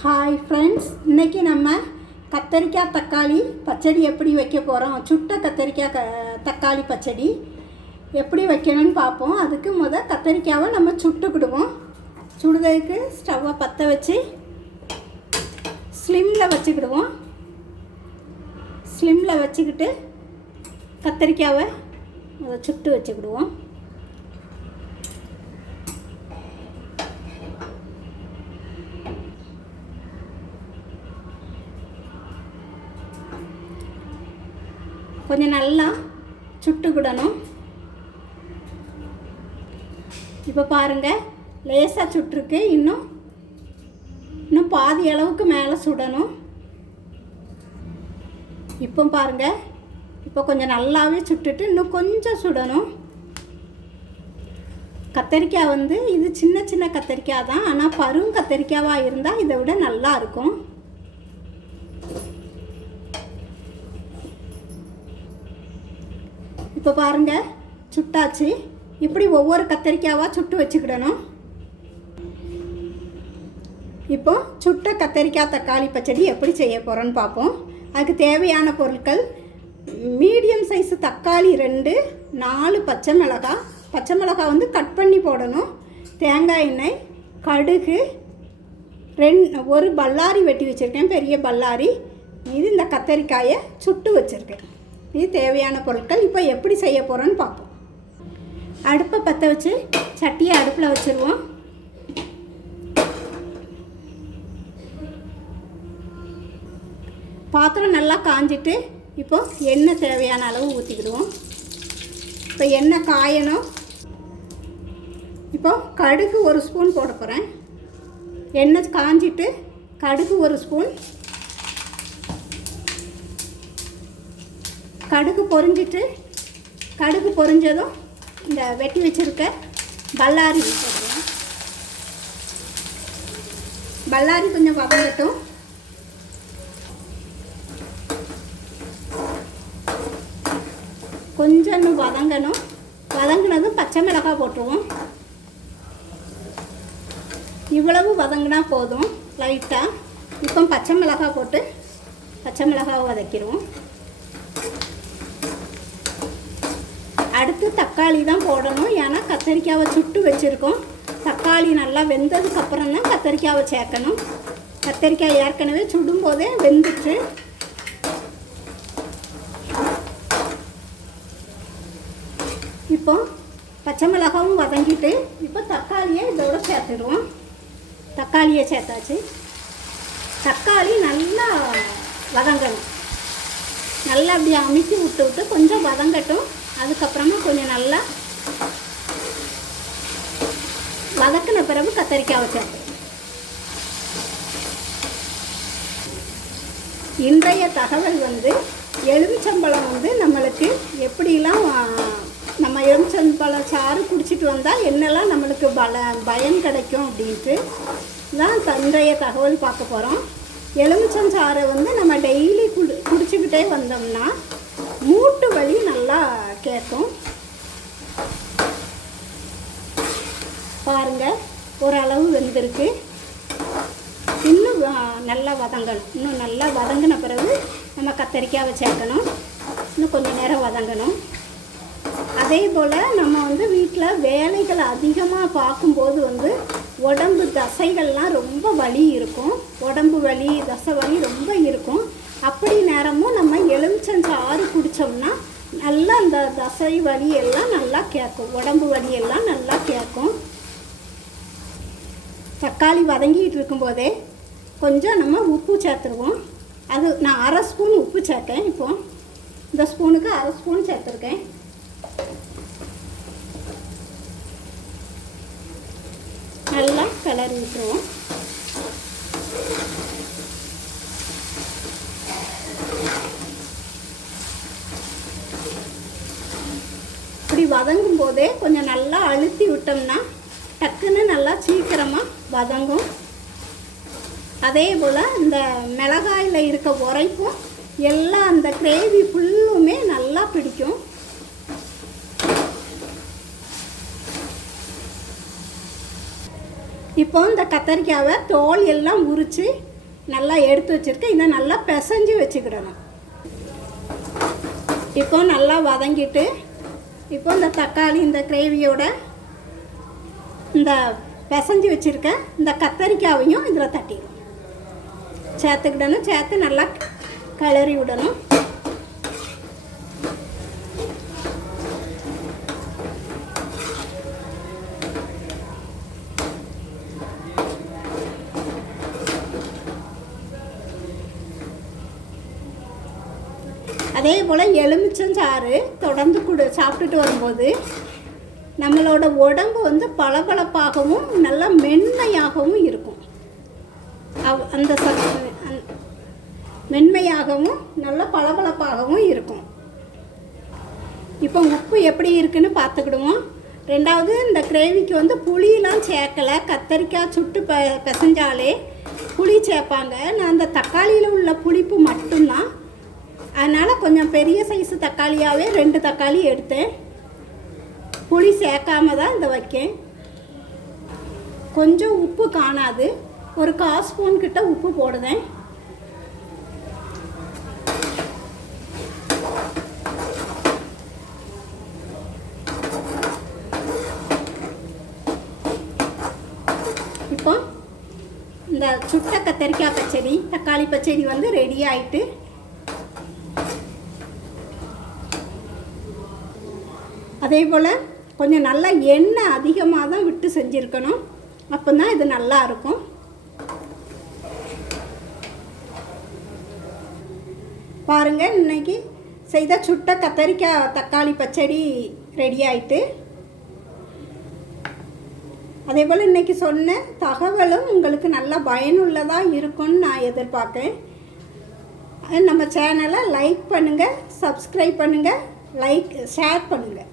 Hi friends இன்றைக்கி நம்ம கத்தரிக்காய் தக்காளி பச்சடி எப்படி வைக்க போகிறோம் சுட்ட கத்தரிக்காய் க தக்காளி பச்சடி எப்படி வைக்கணும்னு பார்ப்போம். அதுக்கு முத கத்தரிக்காவை நம்ம சுட்டுக்கிடுவோம். சுடுதலுக்கு ஸ்டவ்வை பற்ற வச்சு ஸ்லிம்மில் வச்சுக்கிடுவோம். ஸ்லிம்மில் வச்சுக்கிட்டு கத்தரிக்காவை அதை சுட்டு வச்சுக்கிடுவோம். கொஞ்சம் நல்லா சுட்டுக்கிடணும். இப்போ பாருங்கள் லேசாக சுட்டுருக்கு. இன்னும் இன்னும் பாதி அளவுக்கு மேலே சுடணும். இப்போ பாருங்கள் இப்போ கொஞ்சம் நல்லாவே சுட்டுட்டு இன்னும் கொஞ்சம் சுடணும். கத்தரிக்காய் வந்து இது சின்ன சின்ன கத்தரிக்காய் தான். ஆனால் பரும் கத்தரிக்காவாக இருந்தால் இதை விட நல்லா இருக்கும். இப்போ பாருங்க சுட்டாச்சு. இப்படி ஒவ்வொரு கத்தரிக்காவாக சுட்டு வச்சுக்கிடணும். இப்போ சுட்ட கத்தரிக்காய் தக்காளி பச்சடி எப்படி செய்ய போகிறோன்னு பார்ப்போம். அதுக்கு தேவையான பொருட்கள் மீடியம் சைஸு தக்காளி ரெண்டு நாலு பச்சை மிளகாய் பச்சை மிளகாய் வந்து கட் பண்ணி போடணும். தேங்காய் எண்ணெய் கடுகு ரெண் ஒரு பல்லாரி வெட்டி வச்சுருக்கேன் பெரிய பல்லாரி. இது இந்த கத்தரிக்காயை சுட்டு வச்சுருக்கேன். இது தேவையான பொருட்கள் இப்போ எப்படி செய்ய போகிறோன்னு பார்ப்போம். அடுப்பை பற்ற வச்சு சட்டியை அடுப்பில் வச்சுருவோம். பாத்திரம் நல்லா காஞ்சிட்டு இப்போ எண்ணெய் தேவையான அளவு ஊற்றிக்கிடுவோம் இப்போ எண்ணெய் காயணும். இப்போ கடுகு ஒரு ஸ்பூன் போட போகிறேன் எண்ணெய் காஞ்சிட்டு கடுகு ஒரு ஸ்பூன் கடுகு பொறிஞ்சிட்டு கடுகு பொறிஞ்சதும் இந்த வெட்டி வச்சுருக்க பல்லாரி போடுறேன் பல்லாரி கொஞ்சம் வதங்கட்டும். கொஞ்சம் இன்னும் வதங்கணும். வதங்கினதும் பச்சை மிளகாய் போட்டுருவோம். இவ்வளவு வதங்கினா போதும் லைட்டாக இப்போ பச்சை மிளகாய் போட்டு பச்சை மிளகாவை வதக்கிடுவோம். அடுத்து தக்காளி தான் போடணும். ஏன்னா கத்தரிக்காவை சுட்டு வச்சுருக்கோம். தக்காளி நல்லா வெந்ததுக்கப்புறம் தான் கத்தரிக்காவை சேர்க்கணும். கத்தரிக்காய் ஏற்கனவே சுடும்போதே வெந்துட்டு இப்போ பச்சை மிளகாவும் வதங்கிட்டு இப்போ தக்காளியை இதோட சேர்த்துடுவோம். தக்காளியை சேர்த்தாச்சு. தக்காளி நல்லா வதங்கணும். நல்லா அப்படியே அமைக்கி விட்டு விட்டு கொஞ்சம் வதங்கட்டும். அதுக்கப்புறமா கொஞ்சம் நல்லா வதக்கின பிறகு கத்தரிக்காய் வச்சேன் இன்றைய தகவல் வந்து எலுமிச்சம்பழம் வந்து நம்மளுக்கு எப்படிலாம் நம்ம எலுமிச்சம்பழம் சாறு குடிச்சிட்டு வந்தால் என்னெல்லாம் நம்மளுக்கு பல பயன் கிடைக்கும் அப்படின்ட்டு தான் இன்றைய தகவல் பார்க்க போகிறோம் எலுமிச்சம் சாறை வந்து நம்ம டெய்லி குடி குடிச்சுக்கிட்டே வந்தோம்னா கேட்கும் பாருங்க ஓரளவு வெந்திருக்கு. இன்னும் நல்லா வதங்கணும் இன்னும் நல்லா வதங்கின பிறகு நம்ம கத்தரிக்காவை சேர்க்கணும் இன்னும் கொஞ்சம் நேரம் வதங்கணும். அதே போல் நம்ம வந்து வீட்டில் வேலைகள் அதிகமாக பார்க்கும்போது வந்து உடம்பு தசைகள்லாம் ரொம்ப வலி இருக்கும். உடம்பு வலி தசை வலி ரொம்ப இருக்கும் அப்படி நேரமும் நம்ம எலுமிச்சஞ்சாறு குடித்தோம்னா நல்லா அந்த தசை வலி எல்லாம் நல்லா கேட்கும் உடம்பு வலி எல்லாம் நல்லா கேட்கும் தக்காளி வதங்கிட்டு இருக்கும்போதே கொஞ்சம் நம்ம உப்பு சேர்த்துருவோம். அது நான் அரை ஸ்பூன் உப்பு சேர்த்தேன் இப்போ. இந்த ஸ்பூனுக்கு அரை ஸ்பூன் சேர்த்துருக்கேன். நல்லா கிளறி விட்டுருவோம். வதங்கும் போதே கொஞ்சம் நல்லா அழுத்தி விட்டோம்னா டக்குன்னு நல்லா சீக்கிரமாக வதங்கும். அதே போல் இந்த மிளகாயில் இருக்க உரைப்பும் எல்லாம் அந்த கிரேவி ஃபுல்லுமே நல்லா பிடிக்கும். இப்போ இந்த கத்தரிக்காவை தோல் எல்லாம் உரித்து நல்லா எடுத்து வச்சுருக்கேன். இதை நல்லா பிசைஞ்சு வச்சுக்கிடணும். இப்போ நல்லா வதங்கிட்டு இப்போ இந்த தக்காளி இந்த கிரேவியோட இந்த பிசைஞ்சு வச்சுருக்க இந்த கத்தரிக்காவையும் இதில் தட்டிடும் சேர்த்துக்கிடணும். சேர்த்து நல்லா கிளறி விடணும். அதே போல் எலுமிச்சஞ்சாறு தொடர்ந்து கொடு சாப்பிட்டுட்டு வரும்போது நம்மளோட உடம்பு வந்து பளபளப்பாகவும் நல்லா மென்மையாகவும் இருக்கும். அவ்- அந்த சத் மென்மையாகவும் நல்ல பளபளப்பாகவும் இருக்கும். இப்போ உப்பு எப்படி இருக்குன்னு பார்த்துக்கிடுவோம். ரெண்டாவது இந்த கிரேவிக்கு வந்து புளியெலாம் சேர்க்கலை. கத்தரிக்காய் சுட்டு ப பிசைஞ்சாலே புளி சேர்ப்பாங்க. நான் அந்த தக்காளியில் உள்ள புளிப்பு மட்டும்தான். கொஞ்சம் பெரிய சைஸு தக்காளியாகவே ரெண்டு தக்காளி எடுத்தேன். புளி சேர்க்காம தான் இதை வைக்கேன். கொஞ்சம் உப்பு காணாது. ஒரு கால் ஸ்பூன் கிட்ட உப்பு போடுதேன் இப்போ இந்த சுட்ட கத்தரிக்காய் பச்சடி தக்காளி பச்சடி வந்து ரெடி ஆகிட்டு அதே போல் கொஞ்சம் நல்லா எண்ணெய் அதிகமாக தான் விட்டு செஞ்சுருக்கணும். அப்போ தான் இது நல்லா இருக்கும் பாருங்கள் இன்னைக்கு செய்த சுட்ட கத்தரிக்காய் தக்காளி பச்சடி ரெடி ஆயிட்டு. அதே போல் இன்றைக்கி சொன்ன தகவலும் உங்களுக்கு நல்லா பயனுள்ளதாக இருக்கும்னு நான் எதிர்பார்க்கேன் நம்ம சேனலை லைக் பண்ணுங்கள் சப்ஸ்கிரைப் பண்ணுங்கள் லைக் ஷேர் பண்ணுங்கள்